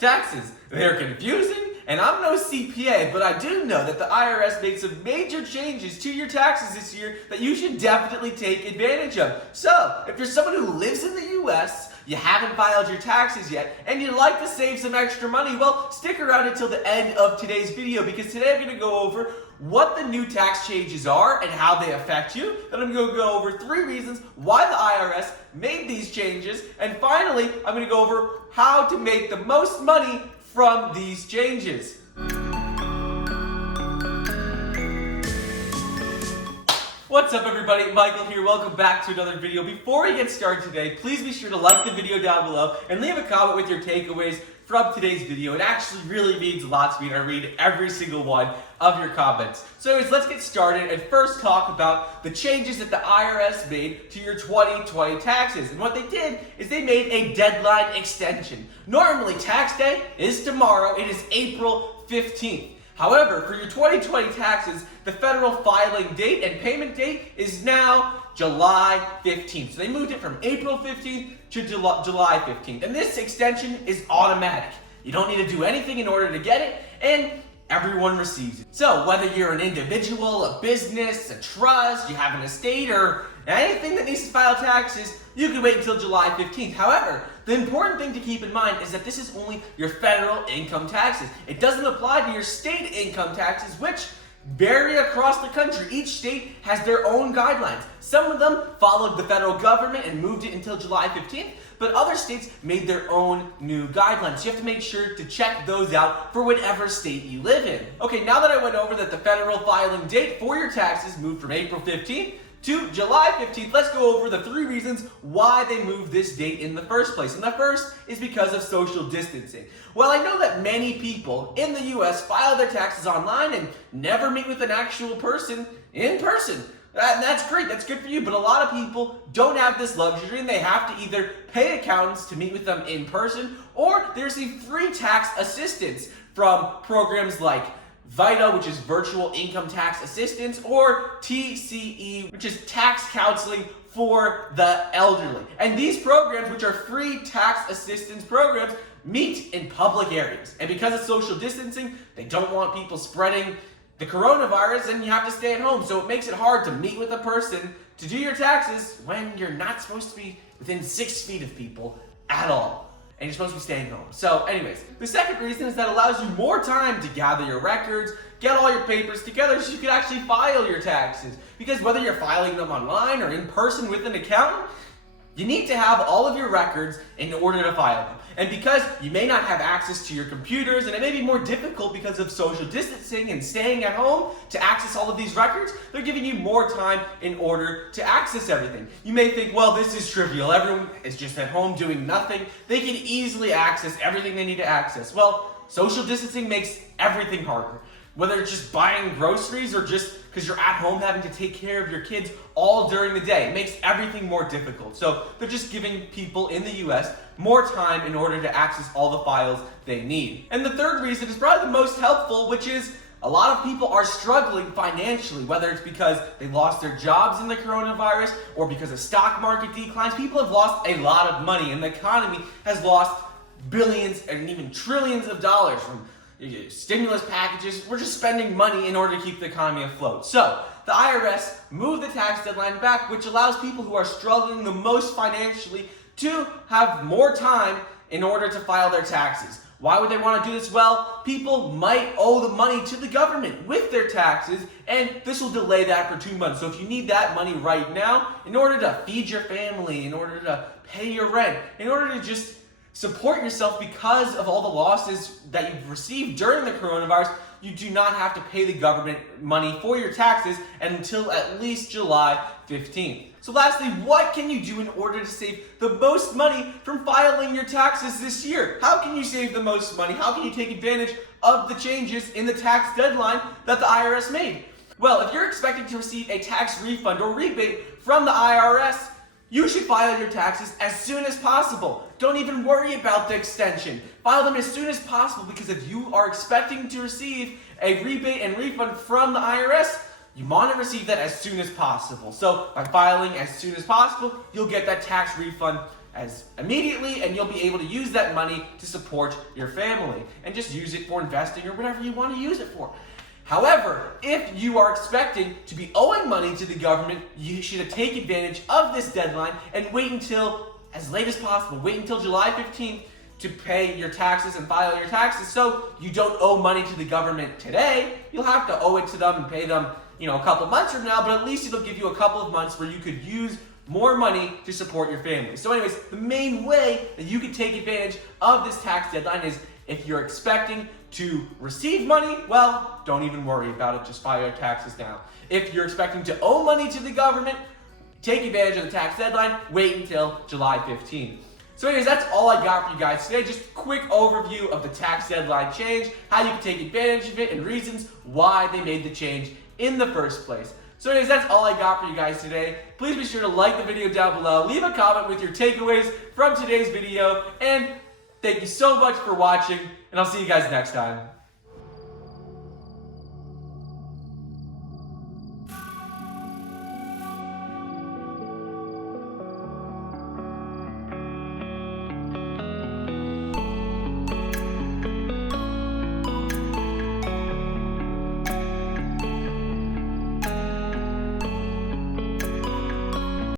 Taxes, they're confusing, and I'm no CPA, but I do know that the IRS made some major changes to your taxes this year that you should definitely take advantage of. So, if you're someone who lives in the US, you haven't filed your taxes yet, and you'd like to save some extra money, well, stick around until the end of today's video, because today I'm going to go over what the new tax changes are and how they affect you. Then I'm going to go over 3 reasons why the IRS made these changes, and finally, I'm going to go over how to make the most money from these changes. What's up, everybody? Michael here. Welcome back to another video. Before we get started today, please be sure to like the video down below and leave a comment with your takeaways from today's video. It actually really means a lot to me, and I read every single one of your comments. So anyways, let's get started and first talk about the changes that the IRS made to your 2020 taxes. And what they did is they made a deadline extension. Normally, tax day is tomorrow. It is April 15th. However, for your 2020 taxes, the federal filing date and payment date is now July 15th. So they moved it from April 15th to July 15th. And this extension is automatic. You don't need to do anything in order to get it, and everyone receives it. So whether you're an individual, a business, a trust, you have an estate, or anything that needs to file taxes, you can wait until July 15th. However, the important thing to keep in mind is that this is only your federal income taxes. It doesn't apply to your state income taxes, which vary across the country. Each state has their own guidelines. Some of them followed the federal government and moved it until July 15th, but other states made their own new guidelines. You have to make sure to check those out for whatever state you live in. Okay, now that I went over that the federal filing date for your taxes moved from April 15th to July 15th, let's go over the 3 reasons why they moved this date in the first place. And the first is because of social distancing. Well, I know that many people in the US file their taxes online and never meet with an actual person in person. And that's great, that's good for you, but a lot of people don't have this luxury, and they have to either pay accountants to meet with them in person, or they receive free tax assistance from programs like VITA, which is Virtual Income Tax Assistance, or TCE, which is Tax Counseling for the Elderly. And these programs, which are free tax assistance programs, meet in public areas. And because of social distancing, they don't want people spreading the coronavirus, and you have to stay at home. So it makes it hard to meet with a person to do your taxes when you're not supposed to be within 6 feet of people at all. And you're supposed to be staying home. So anyways, the second reason is that it allows you more time to gather your records, get all your papers together so you can actually file your taxes. Because whether you're filing them online or in person with an accountant, you need to have all of your records in order to file them. And because you may not have access to your computers, and it may be more difficult because of social distancing and staying at home to access all of these records, they're giving you more time in order to access everything. You may think, well, this is trivial. Everyone is just at home doing nothing. They can easily access everything they need to access. Well, social distancing makes everything harder. Whether it's just buying groceries or just because you're at home having to take care of your kids all during the day. It makes everything more difficult. So they're just giving people in the US more time in order to access all the files they need. And the third reason is probably the most helpful, which is a lot of people are struggling financially, whether it's because they lost their jobs in the coronavirus or because the stock market declines. People have lost a lot of money, and the economy has lost billions and even trillions of dollars from stimulus packages. We're just spending money in order to keep the economy afloat. So the IRS moved the tax deadline back, which allows people who are struggling the most financially to have more time in order to file their taxes. Why would they want to do this? Well, people might owe the money to the government with their taxes, and this will delay that for 2 months. So if you need that money right now, in order to feed your family, in order to pay your rent, in order to just support yourself because of all the losses that you've received during the coronavirus, you do not have to pay the government money for your taxes until at least July 15th. So lastly, what can you do in order to save the most money from filing your taxes this year? How can you save the most money? How can you take advantage of the changes in the tax deadline that the IRS made? Well, if you're expecting to receive a tax refund or rebate from the IRS, you should file your taxes as soon as possible. Don't even worry about the extension. File them as soon as possible, because if you are expecting to receive a rebate and refund from the IRS, you want to receive that as soon as possible. So by filing as soon as possible, you'll get that tax refund as immediately, and you'll be able to use that money to support your family and just use it for investing or whatever you want to use it for. However, if you are expecting to be owing money to the government, you should take advantage of this deadline and wait until as late as possible. Wait until July 15th to pay your taxes and file your taxes, so you don't owe money to the government today. You'll have to owe it to them and pay them, a couple months from now, but at least it'll give you a couple of months where you could use more money to support your family. So anyways, the main way that you can take advantage of this tax deadline is if you're expecting to receive money, well, don't even worry about it, just file your taxes now. If you're expecting to owe money to the government, take advantage of the tax deadline, wait until July 15th. So anyways, that's all I got for you guys today. Just a quick overview of the tax deadline change, how you can take advantage of it, and reasons why they made the change in the first place. So anyways, that's all I got for you guys today. Please be sure to like the video down below, leave a comment with your takeaways from today's video, and thank you so much for watching, and I'll see you guys next time.